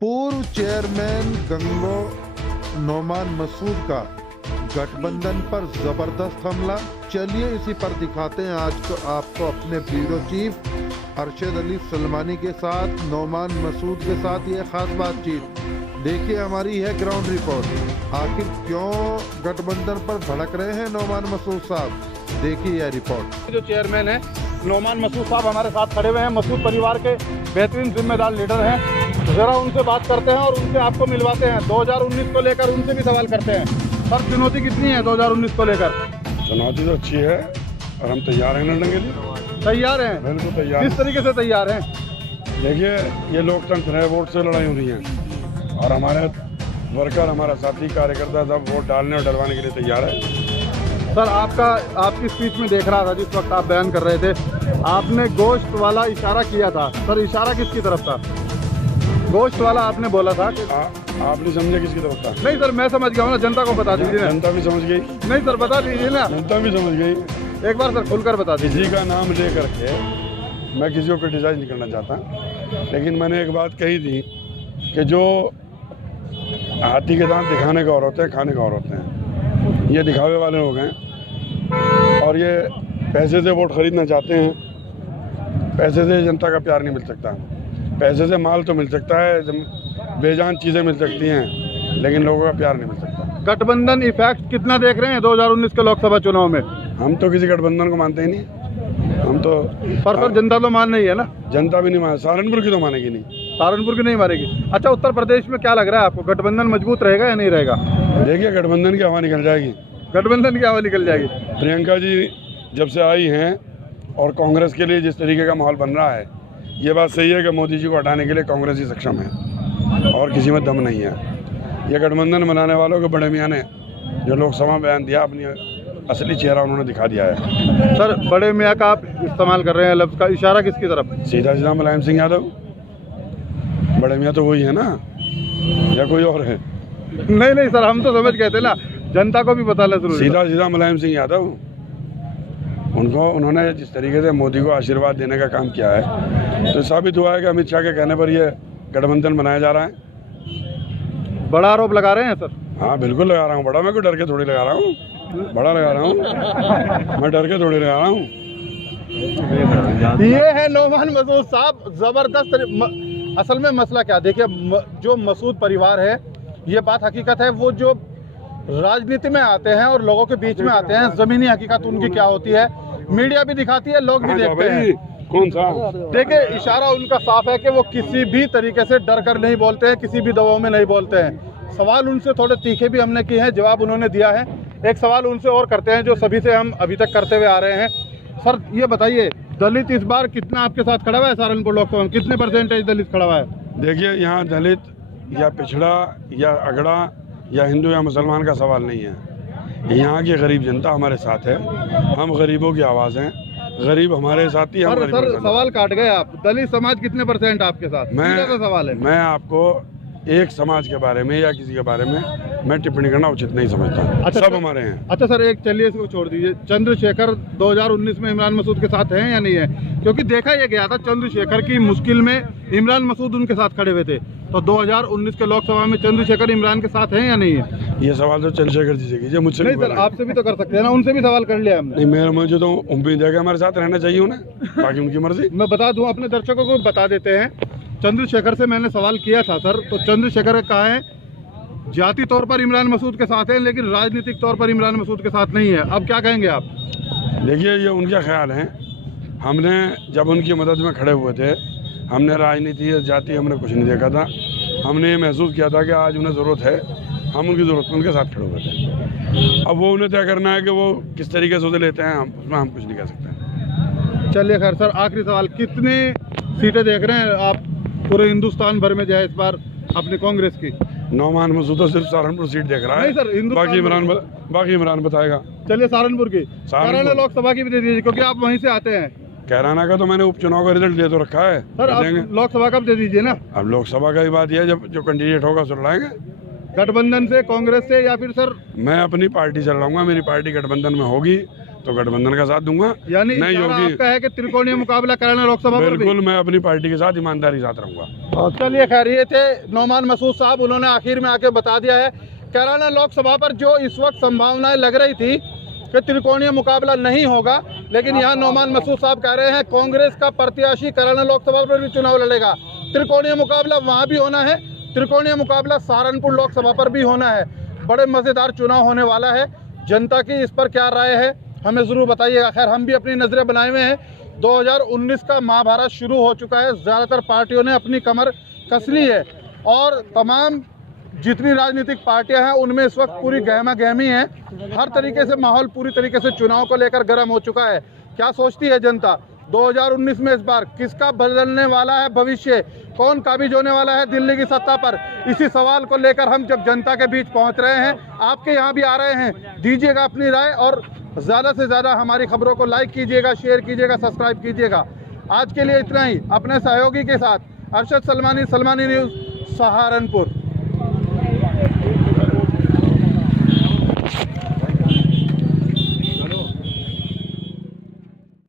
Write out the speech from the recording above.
पूर्व चेयरमैन गंगो नोमान मसूद का गठबंधन पर जबरदस्त हमला। चलिए इसी पर दिखाते हैं आज को आपको अपने ब्यूरो चीफ अरशद अली सलमानी के साथ नोमान मसूद के साथ ये खास बातचीत। देखिए हमारी है ग्राउंड रिपोर्ट। आखिर क्यों गठबंधन पर भड़क रहे हैं नोमान मसूद साहब, देखिए यह रिपोर्ट। जो चेयरमैन है नोमान मसूद साहब हमारे साथ खड़े हुए हैं। मसूद परिवार के बेहतरीन जिम्मेदार लीडर हैं। जरा उनसे बात करते हैं और उनसे आपको मिलवाते हैं। 2019 को लेकर उनसे भी सवाल करते हैं। सर, चुनौती कितनी है 2019 को लेकर? चुनौती तो अच्छी है और हम तैयार हैं लड़ने के लिए। तैयार हैं? बिल्कुल तैयार। किस तरीके से तैयार हैं? देखिए, ये लोकतंत्र है, वोट से लड़ाई हो रही है और हमारे वर्कर, हमारा साथी कार्यकर्ता सब वोट डालने और डलवाने के लिए तैयार है। सर, आपकी स्पीच में देख रहा था जिस वक्त आप बयान कर रहे थे, आपने गोश्त वाला इशारा किया था। सर, इशारा किसकी तरफ था? गोश्त वाला आपने बोला था कि आप नहीं समझे किसकी तरफ था? नहीं सर, मैं समझ गया हूँ ना, जनता को बता दीजिए ना। जनता भी समझ गई। नहीं सर, बता दीजिए ना। जनता भी समझ गई। एक बार सर खुलकर बता दीजिए। किसी का नाम ले करके मैं किसी को क्रिटिसाइज नहीं करना चाहता, लेकिन मैंने एक बात कही थी कि जो हाथी के दांत दिखाने का और होते हैं, खाने का और होते हैं। ये दिखावे वाले लोग हैं और ये पैसे से वोट खरीदना चाहते हैं। पैसे से जनता का प्यार नहीं मिल सकता। पैसे से माल तो मिल सकता है, बेजान चीज़ें मिल सकती हैं, लेकिन लोगों का प्यार नहीं मिल सकता। गठबंधन इफेक्ट कितना देख रहे हैं 2019 के लोकसभा चुनाव में? हम तो किसी गठबंधन को मानते ही नहीं। हम तो पर सर, जनता तो मान रही है ना। जनता भी नहीं मान, सहारनपुर की तो मानेगी नहीं। सहारनपुर की नहीं मारेगी। अच्छा, उत्तर प्रदेश में क्या लग रहा है आपको, गठबंधन मजबूत रहेगा या नहीं रहेगा? देखिए, गठबंधन की हवा निकल जाएगी। गठबंधन की हवा निकल जाएगी। प्रियंका जी जब से आई हैं और कांग्रेस के लिए जिस तरीके का माहौल बन रहा है, ये बात सही है कि मोदी जी को हटाने के लिए कांग्रेस ही सक्षम है और किसी में दम नहीं है। ये गठबंधन बनाने वालों के बड़े मियाँ ने जो लोकसभा में बयान दिया, अपनी असली चेहरा उन्होंने दिखा दिया है। सर, बड़े मियाँ का आप इस्तेमाल कर रहे हैं लफ्ज़ का, इशारा किसकी तरफ? सीधा सीधा मुलायम सिंह यादव। बड़े मियाँ तो वही है ना, या कोई और है? नहीं सर, हम तो समझ गए थे ना, जनता को भी बताना जरूरी है। सीधा सीधा मुलायम सिंह यादव। उन्होंने जिस तरीके से मोदी को आशीर्वाद देने का काम किया है, तो साबित हुआ है कि अमित शाह के कहने पर ये गठबंधन बनाया जा रहा है। बड़ा आरोप लगा रहे हैं सर? हाँ बिल्कुल लगा रहा हूँ। बड़ा मैं कोई डर के थोड़ी लगा रहा हूँ, बड़ा लगा रहा हूँ। मैं डर के थोड़ी लगा रहा हूँ। ये है नोमान मसूद साहब, जबरदस्त। असल में मसला क्या, देखिए, जो मसूद परिवार है, ये बात हकीकत है, वो जो राजनीति में आते हैं और लोगों के बीच में आते हैं, जमीनी हकीकत उनकी क्या होती है मीडिया भी दिखाती है, लोग भी देखते हैं। कौन सा? देखिए, इशारा उनका साफ है कि वो किसी भी तरीके से डर कर नहीं बोलते हैं, किसी भी दबाव में नहीं बोलते हैं। सवाल उनसे थोड़े तीखे भी हमने किए हैं, जवाब उन्होंने दिया है। एक सवाल उनसे और करते हैं जो सभी से हम अभी तक करते हुए आ रहे हैं। सर, ये बताइए, दलित इस बार कितना आपके साथ खड़ा हुआ है सहारनपुर लोकसभा में? कितने परसेंटेज दलित खड़ा हुआ है? देखिए, यहाँ दलित या पिछड़ा या अगड़ा या हिंदू या मुसलमान का सवाल नहीं है। यहाँ की गरीब जनता हमारे साथ है। हम गरीबों की आवाज़ हैं, गरीब हमारे साथी हैं। सर, सवाल काट गए आप। दलित समाज कितने परसेंट आपके साथ? सवाल है। मैं आपको एक समाज के बारे में या किसी के बारे में मैं टिप्पणी करना उचित नहीं समझता। अच्छा, सब हमारे हैं। अच्छा सर, एक चलिए इसको छोड़ दीजिए। चंद्रशेखर 2019 में इमरान मसूद के साथ हैं या नहीं है? क्योंकि देखा यह गया था चंद्रशेखर की मुश्किल में इमरान मसूद उनके साथ खड़े हुए थे, तो 2019 के लोकसभा में चंद्रशेखर इमरान के साथ हैं या नहीं है? ये सवाल तो चंद्रशेखर जी से कीजिए, मुझसे नहीं सर, आपसे भी तो कर सकते हैं ना, उनसे भी सवाल कर लिया हमने। नहीं, मेरे मुझे तो उम्मीद है कि हमारे साथ रहना चाहिए उन्हें, बाकी उनकी मर्जी। मैं बता दूं, अपने दर्शकों को बता देते हैं, चंद्रशेखर से मैंने सवाल किया था सर, तो चंद्रशेखर कहा है जाति तौर पर इमरान मसूद के साथ हैं, लेकिन राजनीतिक तौर पर इमरान मसूद के साथ नहीं है। अब क्या कहेंगे आप? देखिए, ये उनका ख्याल है। हमने जब उनकी मदद में खड़े हुए थे, हमने राजनीति या जाति हमने कुछ नहीं देखा था। हमने ये महसूस किया था कि आज उन्हें ज़रूरत है, हम उनकी ज़रूरत में उनके साथ खड़े हुए थे। अब वो उन्हें तय करना है कि वो किस तरीके से उसे लेते हैं, उसमें हम कुछ नहीं कह सकते। चलिए खैर सर, आखिरी सवाल, कितने सीटें देख रहे हैं आप पूरे हिंदुस्तान भर में जाए इस बार अपनी कांग्रेस की? नोमान मसूद तो सिर्फ सहारनपुर सीट देख रहा है। नहीं सर, बाकी इमरान बताएगा। चलिए सहारनपुर की, कैराना लोकसभा की भी दे दीजिए, क्योंकि आप वहीं से आते हैं। कैराना का तो मैंने उपचुनाव का रिजल्ट दे तो रखा है सर, आप लोकसभा का भी दे दीजिए ना। अब लोकसभा का ही बात यह है, जब जो कैंडिडेट होगा उसे लड़ाएंगे। गठबंधन से, कांग्रेस से, या फिर सर? मैं अपनी पार्टी से लड़ूंगा। मेरी पार्टी गठबंधन में होगी तो गठबंधन का साथ दूंगा। यानी मैं इशारा योगी आपका है कि त्रिकोणीय मुकाबला कराना लोकसभा पर भी? बिल्कुल, मैं अपनी पार्टी के साथ ईमानदारी साथ रहूंगा। चलिए खैर, ये थे नौमान मसूद साहब। उन्होंने आखिर में आके बता दिया है कैराना लोकसभा पर जो इस वक्त संभावनाएं लग रही थी कि त्रिकोणीय मुकाबला नहीं होगा, लेकिन यहाँ नौमान मसूद साहब कह रहे हैं कांग्रेस का प्रत्याशी कैराना लोकसभा पर भी चुनाव लड़ेगा। त्रिकोणीय मुकाबला वहाँ भी होना है, त्रिकोणीय मुकाबला सहारनपुर लोकसभा पर भी होना है। बड़े मज़ेदार चुनाव होने वाला है। जनता की इस पर क्या राय है हमें ज़रूर बताइएगा। खैर, हम भी अपनी नज़रें बनाए हुए हैं। 2019 का महाभारत शुरू हो चुका है। ज़्यादातर पार्टियों ने अपनी कमर कस ली है और तमाम जितनी राजनीतिक पार्टियां हैं उनमें इस वक्त पूरी गहमा गहमी है। हर तरीके से माहौल पूरी तरीके से चुनाव को लेकर गर्म हो चुका है। क्या सोचती है जनता 2019 में इस बार किसका बदलने वाला है भविष्य, कौन काबिज होने वाला है दिल्ली की सत्ता पर? इसी सवाल को लेकर हम जब जनता के बीच पहुंच रहे हैं, आपके यहाँ भी आ रहे हैं, दीजिएगा अपनी राय और ज़्यादा से ज़्यादा हमारी खबरों को लाइक कीजिएगा, शेयर कीजिएगा, सब्सक्राइब कीजिएगा। आज के लिए इतना ही। अपने सहयोगी के साथ अरशद सलमानी, सलमानी न्यूज़, सहारनपुर।